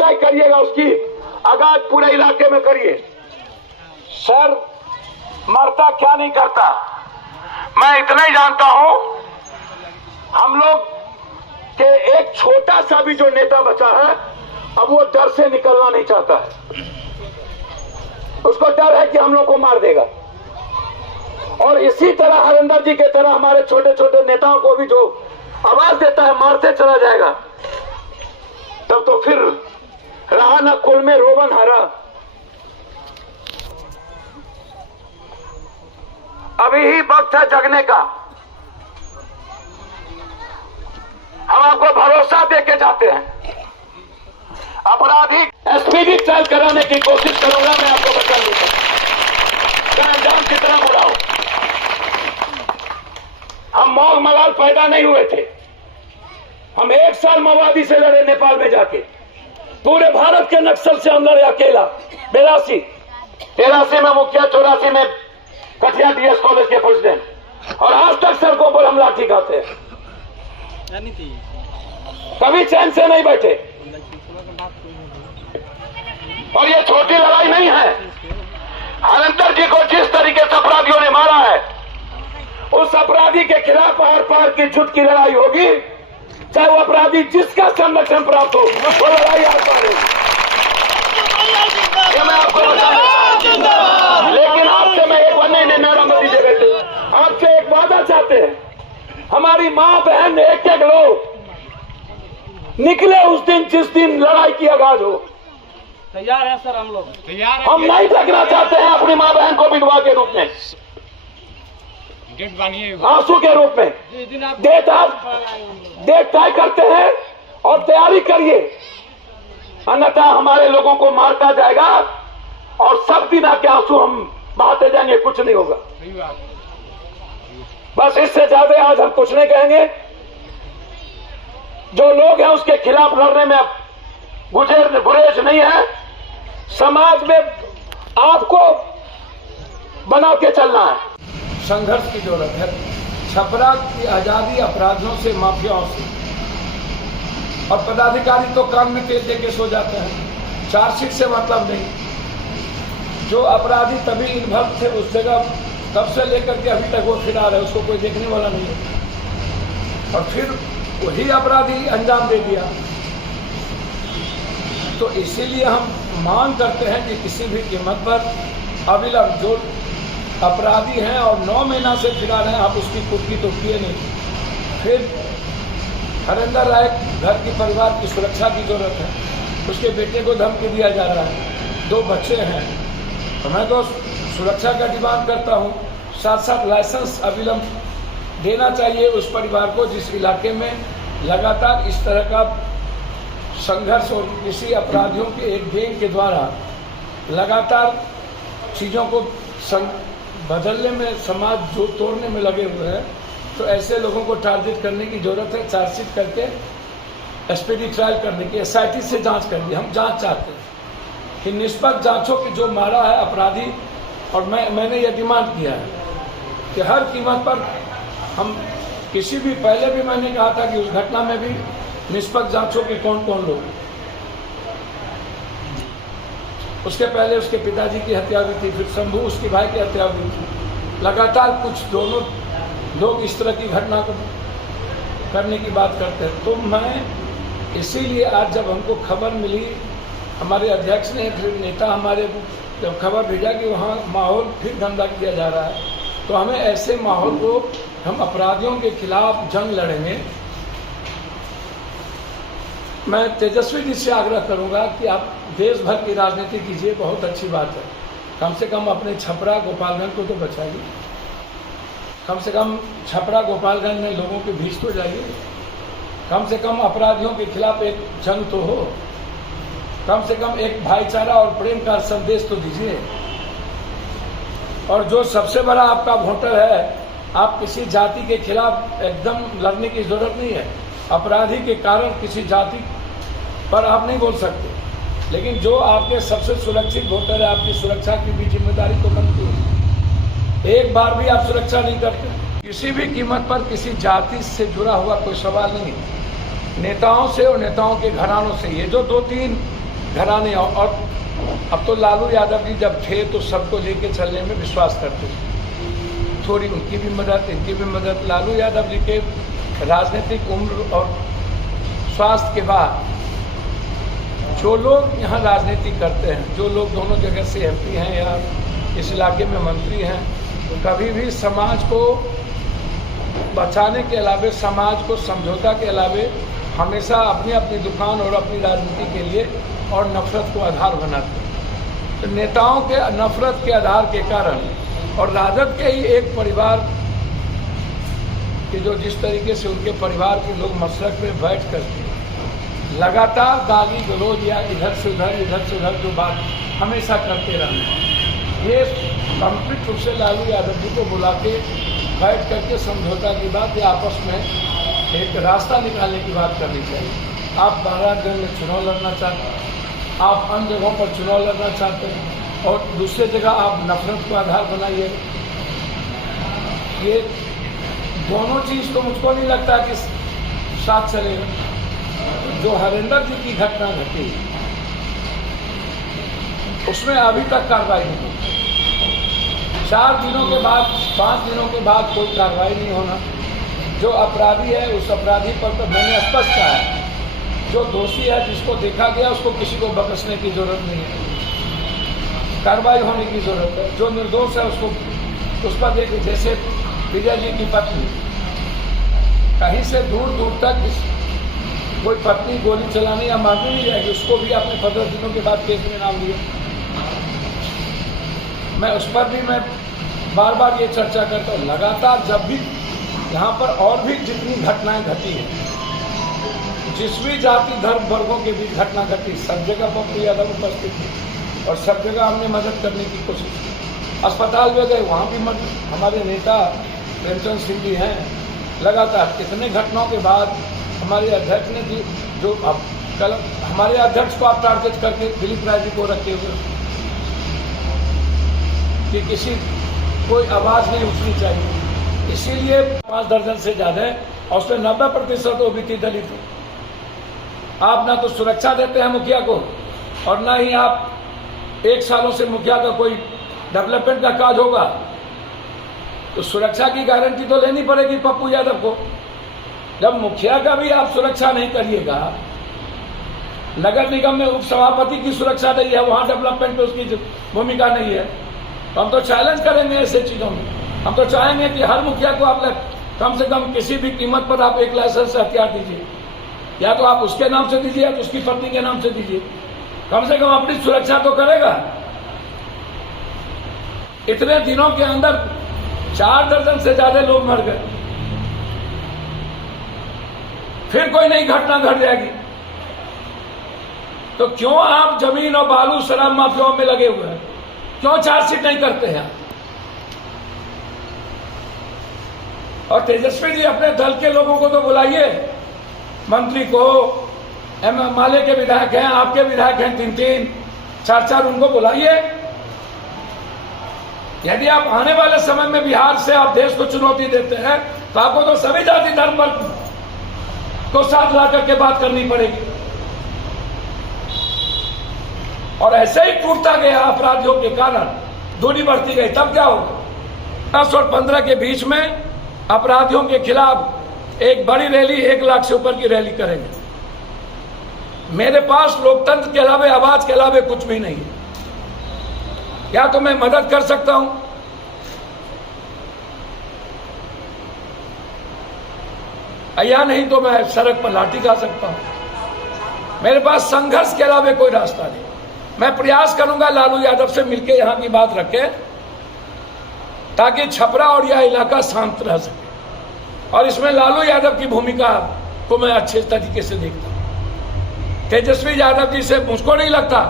तय करिएगा, उसकी आगाज पूरे इलाके में करिए। सर मरता क्या नहीं करता, मैं इतना ही जानता हूं, हम लोग के एक छोटा सा भी जो नेता बचा है अब वो डर से निकलना नहीं चाहता है। उसको डर है कि हम लोग को मार देगा। और इसी तरह हरिंदर जी के तरह हमारे छोटे छोटे नेताओं को भी जो आवाज देता है मारते चला जाएगा, तब तो फिर रहा न कुल में रोवन हरा। अभी ही वक्त है जगने का। हम आपको भरोसा देके जाते हैं। अपराधी एसपीडी ट्रायल कराने की कोशिश करूंगा, मैं आपको बता देता हूं क्या अंजाम कितना बुरा हो। हम मौग मलाल पैदा नहीं हुए थे, हम 1 साल माओवादी से लड़े नेपाल में जाके। पूरे भारत के नक्सल से हम लड़े अकेला। 83 में मुखिया, 84 में कटिया डीएस कॉलेज के प्रेसिडेंट, और आज तक सड़कों पर हम लाठी खाते हैं, कभी चैन से नहीं बैठे। और ये छोटी लड़ाई नहीं है। हरिंदर जी को जिस तरीके से अपराधियों ने मारा है, उस अपराधी के खिलाफ आर पार की जुट की लड़ाई होगी, चाहे वो अपराधी जिसका संरक्षण प्राप्त हो, वो लड़ाई आर पार होगी। ये मैं आपको बताऊं। लेकिन आपसे मैं एक नहीं नारामती जगह आपसे एक वादा चाहते हैं, हमारी माँ बहन एक एक लोग निकले उस दिन जिस दिन लड़ाई की आगाज हो। तैयार है सर, हम लोग तैयार हैं। हम नहीं देखना चाहते हैं अपनी माँ बहन को विधवा के रूप में, आंसू के रूप में। डेट तय करते हैं और तैयारी करिए, अन्यथा हमारे लोगों को मारता जाएगा और सब दिन आके आंसू हम बहाते जाएंगे, कुछ नहीं होगा। बस इससे ज्यादा आज हम कुछ नहीं कहेंगे। जो लोग हैं उसके खिलाफ लड़ने में अब गुरेज नहीं है। समाज में आपको बना के चलना है। संघर्ष की जरूरत है। छपरा की आजादी अपराधियों से, माफियाओं से, और पदाधिकारी तो काम में तेज देके सो जाते हैं। चार्जशीट से मतलब नहीं। जो अपराधी तभी इन्वॉल्व थे उस जगह तब से लेकर के अभी तक वो फिरार है, उसको कोई देखने वाला नहीं है, और फिर वही अपराधी अंजाम दे दिया। तो इसीलिए हम मांग करते हैं कि किसी भी कीमत पर अविलंब जो अपराधी हैं और 9 महीना से फिरार हैं, आप उसकी कुर्की तो किए नहीं। फिर हरिंदर राय घर की परिवार की सुरक्षा की जरूरत है। उसके बेटे को धमकी दिया जा रहा है, 2 बच्चे हैं, तो मैं तो सुरक्षा का डिमांड करता हूँ। साथ साथ लाइसेंस अविलंब देना चाहिए उस परिवार को जिस इलाके में लगातार इस तरह का संघर्ष और किसी अपराधियों के एक गैंग के द्वारा लगातार चीज़ों को बदलने में, समाज जो तोड़ने में लगे हुए हैं। तो ऐसे लोगों को टारगेट करने की जरूरत है। चार्जशीट करके एसपीडी ट्रायल करने की, एसआईटी से जांच करनी। हम जांच चाहते हैं कि निष्पक्ष जांचों की जो मारा है अपराधी, और मैंने ये डिमांड किया है कि हर कीमत पर हम किसी भी, पहले भी मैंने कहा था कि उस घटना में भी निष्पक्ष जांचों के कौन कौन लोग। उसके पहले उसके पिताजी की हत्या हुई थी, फिर शंभू उसके भाई की हत्या हुई थी। लगातार कुछ दोनों लोग इस तरह की घटना को करने की बात करते हैं। तो मैं इसीलिए आज जब हमको खबर मिली, हमारे अध्यक्ष ने, फिर नेता हमारे जब खबर भेजा कि वहाँ माहौल फिर गंदा किया जा रहा है, तो हमें ऐसे माहौल को, हम अपराधियों के खिलाफ जंग लड़ेंगे। मैं तेजस्वी जी से आग्रह करूंगा कि आप देश भर की राजनीति कीजिए, बहुत अच्छी बात है। कम से कम अपने छपरा गोपालगंज को तो बचाइए, कम से कम छपरा गोपालगंज में लोगों के बीच तो जाइए, कम से कम अपराधियों के खिलाफ एक जंग तो हो, कम से कम एक भाईचारा और प्रेम का संदेश तो दीजिए। और जो सबसे बड़ा आपका वोटर है, आप किसी जाति के खिलाफ एकदम लड़ने की जरूरत नहीं है। अपराधी के कारण किसी जाति पर आप नहीं बोल सकते, लेकिन जो आपके सबसे सुरक्षित वोटर है, आपकी सुरक्षा की भी जिम्मेदारी तो बनती है। एक बार भी आप सुरक्षा नहीं करते। किसी भी कीमत पर किसी जाति से जुड़ा हुआ कोई सवाल नहीं है। नेताओं से और नेताओं के घरानों से, ये जो 2-3 घराने। और अब तो लालू यादव जी जब थे तो सबको लेके चलने में विश्वास करते थे, थोड़ी उनकी भी मदद, इनकी भी मदद। लालू यादव जी के राजनीतिक उम्र और स्वास्थ्य के बाद जो लोग यहाँ राजनीति करते हैं, जो लोग दोनों जगह से एमपी हैं या इस इलाके में मंत्री हैं, कभी भी समाज को बचाने के अलावे, समाज को समझौता के अलावे हमेशा अपनी अपनी दुकान और अपनी राजनीति के लिए और नफरत को आधार बनाते हैं। तो नेताओं के नफरत के आधार के कारण और राजद के ही एक परिवार कि जो जिस तरीके से उनके परिवार के लोग मशरक में बैठ करके लगातार गाली गलौज या इधर से उधर जो बात हमेशा करते रहना, ये कंप्लीट रूप से लालू यादव जी को बुला के बैठ करके समझौता की बात या आपस में एक रास्ता निकालने की बात करनी चाहिए। आप महाराजगंज में चुनाव लड़ना चाहते हैं, आप अन्य जगहों पर चुनाव लड़ना चाहते हैं और दूसरे जगह आप नफरत को आधार बनाइए। ये दोनों चीज़ तो मुझको नहीं लगता कि साथ चलेगा। जो हरेंद्र जी की घटना घटी उसमें अभी तक कार्रवाई नहीं हुई। 4 दिनों के बाद, 5 दिनों के बाद कोई कार्रवाई नहीं होना। जो अपराधी है उस अपराधी पर तो मैंने स्पष्ट कहा है, जो दोषी है जिसको देखा गया उसको किसी को बख्शने की जरूरत नहीं है, कार्रवाई होने की जरूरत है। जो निर्दोष है उसको उस पर देखिए, जैसे विजय जी की पत्नी, कहीं से दूर दूर तक कोई पत्नी गोली चलाने या मारने नहीं जाएगी, उसको भी आपने 15 दिनों के बाद केस में नाम लिया। मैं उस पर भी मैं बार बार ये चर्चा करता हूँ। लगातार जब भी यहाँ पर और भी जितनी घटनाएं घटी हैं, जिस भी जाति धर्म वर्गों के बीच घटना घटी, सब जगह पप्पू यादव उपस्थित थे और सब जगह हमने मदद करने की कोशिश की। अस्पताल में गए, वहाँ भी हमारे नेता प्रेमचंद सिंह जी हैं। लगातार कितने घटनाओं के बाद हमारे अध्यक्ष ने जो अब कल हमारे अध्यक्ष को आप टारगेट करके दिलीप राय जी को रखे हुए कि किसी कोई आवाज़ नहीं उठनी चाहिए, इसीलिए 5 दर्जन से ज़्यादा है और उसमें 90% ओबीसी दलित है। आप ना तो सुरक्षा देते हैं मुखिया को और ना ही आप 1 सालों से मुखिया का कोई डेवलपमेंट का काज होगा, तो सुरक्षा की गारंटी तो लेनी पड़ेगी पप्पू यादव को। जब मुखिया का भी आप सुरक्षा नहीं करिएगा, नगर निगम में उप सभापति की सुरक्षा नहीं है, वहां डेवलपमेंट पे उसकी भूमिका नहीं है, तो हम तो चैलेंज करेंगे ऐसे चीजों में। हम तो चाहेंगे कि हर मुखिया को आप कम से कम किसी भी कीमत पर आप 1 लाइसेंस से हथियार दीजिए, या तो आप उसके नाम से दीजिए या तो उसकी पत्नी के नाम से दीजिए, कम से कम अपनी सुरक्षा तो करेगा। इतने दिनों के अंदर 4 दर्जन से ज्यादा लोग मर गए, फिर कोई नई घटना घट जाएगी। तो क्यों आप जमीन और बालू शराब माफियाओं में लगे हुए हैं? क्यों चार्जशीट नहीं करते हैं? और तेजस्वी जी अपने दल के लोगों को तो बुलाइए, मंत्री को, माले के विधायक हैं, आपके विधायक हैं 3-3, 4-4, उनको बुलाइए। यदि आप आने वाले समय में बिहार से आप देश को चुनौती देते हैं तो आपको तो सभी जाति धर्म पर को साथ ला करके बात करनी पड़ेगी। और ऐसे ही टूटता गया अपराधियों के कारण, दूरी बढ़ती गई, तब क्या होगा? 10 और 15 के बीच में अपराधियों के खिलाफ एक बड़ी रैली, 1 लाख से ऊपर की रैली करेंगे। मेरे पास लोकतंत्र के अलावे, आवाज के अलावे कुछ भी नहीं है। या तो मैं मदद कर सकता हूं, या नहीं तो मैं सड़क पर लाठी खा सकता हूं। मेरे पास संघर्ष के अलावे कोई रास्ता नहीं। मैं प्रयास करूंगा लालू यादव से मिलकर यहां की बात रखें, ताकि छपरा और यह इलाका शांत रह सके। और इसमें लालू यादव की भूमिका को मैं अच्छे तरीके से देखता हूं। तेजस्वी यादव जी से मुझको नहीं लगता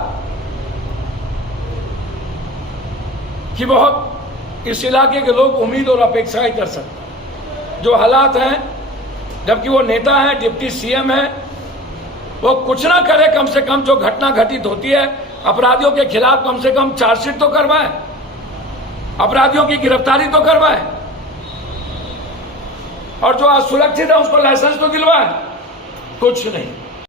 कि बहुत इस इलाके के लोग उम्मीद और अपेक्षाएं कर सकते। जो हालात हैं, जबकि वो नेता हैं, डिप्टी सीएम है, वो कुछ ना करे, कम से कम जो घटना घटित होती है अपराधियों के खिलाफ कम से कम चार्जशीट तो करवाए, अपराधियों की गिरफ्तारी तो करवाए, और जो असुरक्षित है उसको लाइसेंस तो दिलवाए। कुछ नहीं।